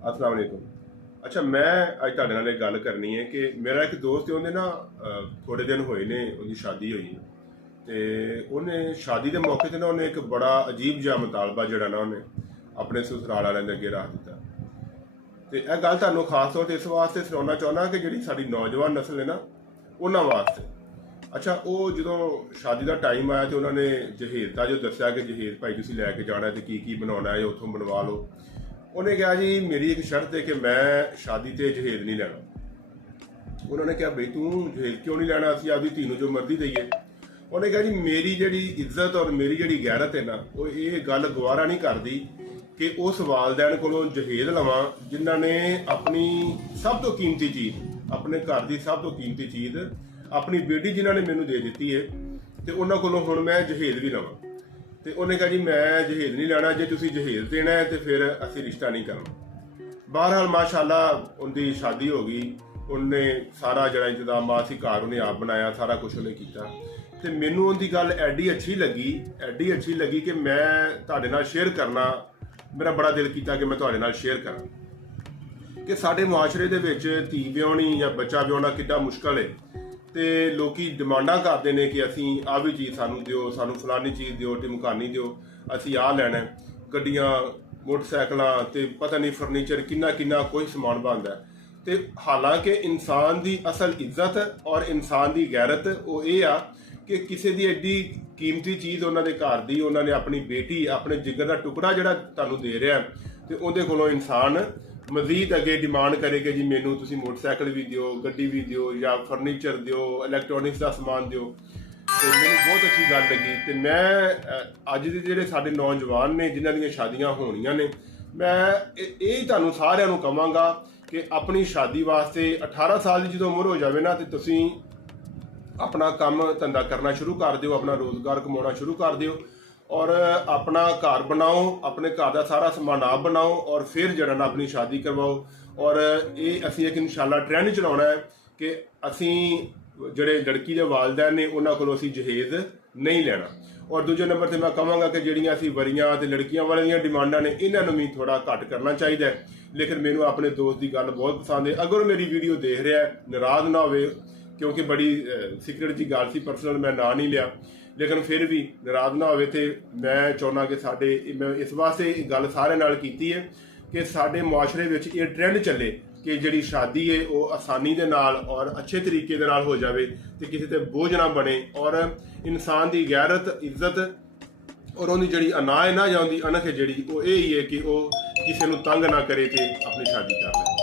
अस्सलाम वालेकुम। अच्छा, मैं अज तुहाडे नाल एक गल करनी है कि मेरा एक दोस्त है, उन्हें ना थोड़े दिन होए ने उनकी शादी हुई ते उन्हें शादी के मौके ते ना उन्हें एक बड़ा अजीब जिहा मुतालबा जिहड़ा ना उन्हें अपने ससुराल वालिਆਂ ਦੇ ਅੱਗੇ रख दिता। ਤੇ ਇਹ ਗੱਲ ਤੁਹਾਨੂੰ ਖਾਸ ਤੌਰ ਤੇ ਇਸ ਵਾਸਤੇ ਸੁਣਾਉਣਾ ਚਾਹੁੰਦਾ ਕਿ ਜਿਹੜੀ ਸਾਡੀ ਨੌਜਵਾਨ ਨਸਲ ਹੈ ਨਾ ਉਹਨਾਂ ਵਾਸਤੇ। ਅੱਛਾ, ਉਹ ਜਦੋਂ ਸ਼ਾਦੀ ਦਾ ਟਾਈਮ ਆਇਆ ਤੇ ਉਹਨਾਂ ਨੇ ਜਹੇਜ਼ ਦਾ ਜੋ ਦੱਸਿਆ ਕਿ ਜਹੇਜ਼ ਭਾਈ ਤੁਸੀਂ ਲੈ ਕੇ ਜਾਣਾ ਤੇ ਕੀ ਬਣਾਉਣਾ ਹੈ ਉੱਥੋਂ ਬਣਵਾ ਲਓ। ਉਹਨੇ ਕਿਹਾ ਜੀ ਮੇਰੀ ਇੱਕ ਸ਼ਰਤ ਹੈ ਕਿ ਮੈਂ ਸ਼ਾਦੀ ਤੇ ਜਹੇਜ਼ ਨਹੀਂ ਲੈਣਾ। ਉਹਨਾਂ ਨੇ ਕਿਹਾ ਬਈ ਤੂੰ ਜਹੇਜ਼ ਕਿਉਂ ਨਹੀਂ ਲੈਣਾ, ਅਸੀਂ ਆਪਦੀ ਧੀ ਨੂੰ ਜੋ ਮਰਜ਼ੀ ਦਈਏ। ਉਹਨੇ ਕਿਹਾ ਜੀ ਮੇਰੀ ਜਿਹੜੀ ਇੱਜ਼ਤ ਔਰ ਮੇਰੀ ਜਿਹੜੀ ਗੈਰਤ ਹੈ ਨਾ ਉਹ ਇਹ ਗੱਲ ਗਵਾਰਾ ਨਹੀਂ ਕਰਦੀ कि उस वालदैन कोलों जहेज लवां जिन्हां ने अपनी सब तो कीमती चीज़, अपने घर की सब तो कीमती चीज़ अपनी बेटी जिन्हां ने मैनू दे दी है तो उन्हां कोलों हुण मैं जहेज भी लवां। तो उन्हें कहा जी मैं जहेज नहीं लैना, जे तुसीं जहेज देना है तो फिर असीं रिश्ता नहीं करना। बहरहाल माशाअल्लाह उनकी शादी हो गई, उन्हें सारा जिहड़ा इंतजाम सी घर उन्हें आप बनाया, सारा कुछ उन्हें किया। तो मैनू उनकी गल एडी अच्छी लगी कि मैं तुहाडे नाल शेयर करना, मेरा बड़ा दिल किया कि मैं तुहाडे नाल शेयर करा कि साडे मुआशरे दे विच धी विआउणी या बच्चा विआउणा किड्डा मुश्किल है। तो लोग डिमांडा करते हैं कि असीं आ भी चीज़ सानू दिओ, सानू फलानी चीज़ दिओ, टिमकानी दिओ, असीं आ लैना। गड्डियां मोटरसाइकिल ते पता नहीं फर्नीचर किन्ना कोई समान बनता है। तो हालांकि इंसान की असल इज्जत और इंसान की गैरत वो ये आ कि किसी की एड्डी कीमती चीज़ उन्होंने घर दी, उन्होंने अपनी बेटी अपने जिगर का टुकड़ा जिहड़ा तुहानू दे रहा है तो उहदे कोलों इंसान मजीद अगे डिमांड करे कि जी मैनू तुसीं मोटरसाइकिल भी दिओ, गड्डी भी दिओ या फर्नीचर दिओ, इलैक्ट्रॉनिक्स का समान दिओ। तो मैनू बहुत अच्छी गल लगी। तो मैं अज दे जिहड़े साडे नौजवान ने जिन्हां दीयां शादियां होणीआं ने, मैं ये तुहानू सारिआं नू कहांगा कि अपनी शादी वास्ते 18 साल की जो उम्र हो जाए ना तो तुसीं अपना काम धंधा करना शुरू कर दिओ, अपना रोज़गार कमाना शुरू कर दिओ और अपना घर बनाओ, अपने घर का सारा समान आप बनाओ और फिर जरा ना अपनी शादी करवाओ। और ये असीं एक इंशाअल्लाह ट्रेंड चलाउणा है कि असीं जिहड़े लड़की के वालदैन ने उन्हां कोलों असीं जहेज नहीं लेना। और दूजे नंबर पर मैं कहांगा कि जिहड़ियां असीं वरियां ते लड़कियां वालियां दियां डिमांडां ने इन्हां नूं भी थोड़ा घट करना चाहिए। लेकिन मैनूं अपने दोस्त की गल बहुत पसंद है। अगर मेरी वीडियो देख रहा है नाराज़ ना होवे क्योंकि बड़ी सीक्रेट जी गल सी, पर्सनल मैं ना नहीं लिया, लेकिन फिर भी नाराज़ ना होवे। तो मैं चाहुंदा कि साडे मैं इस वास्ते गल सारे नाल कीती है कि साडे मुआशरे विच ये ट्रेंड चले कि जिहड़ी शादी है वो आसानी दे नाल और अच्छे तरीके दे नाल हो जाए तो किसी ते बोझ ना बने और इंसान की गैरत, इज्जत और उहदी जिहड़ी अना है ना या उहदी अनख है जिहड़ी वो यही है कि वो किसी नूं तंग ना करे तो अपनी शादी कर ले।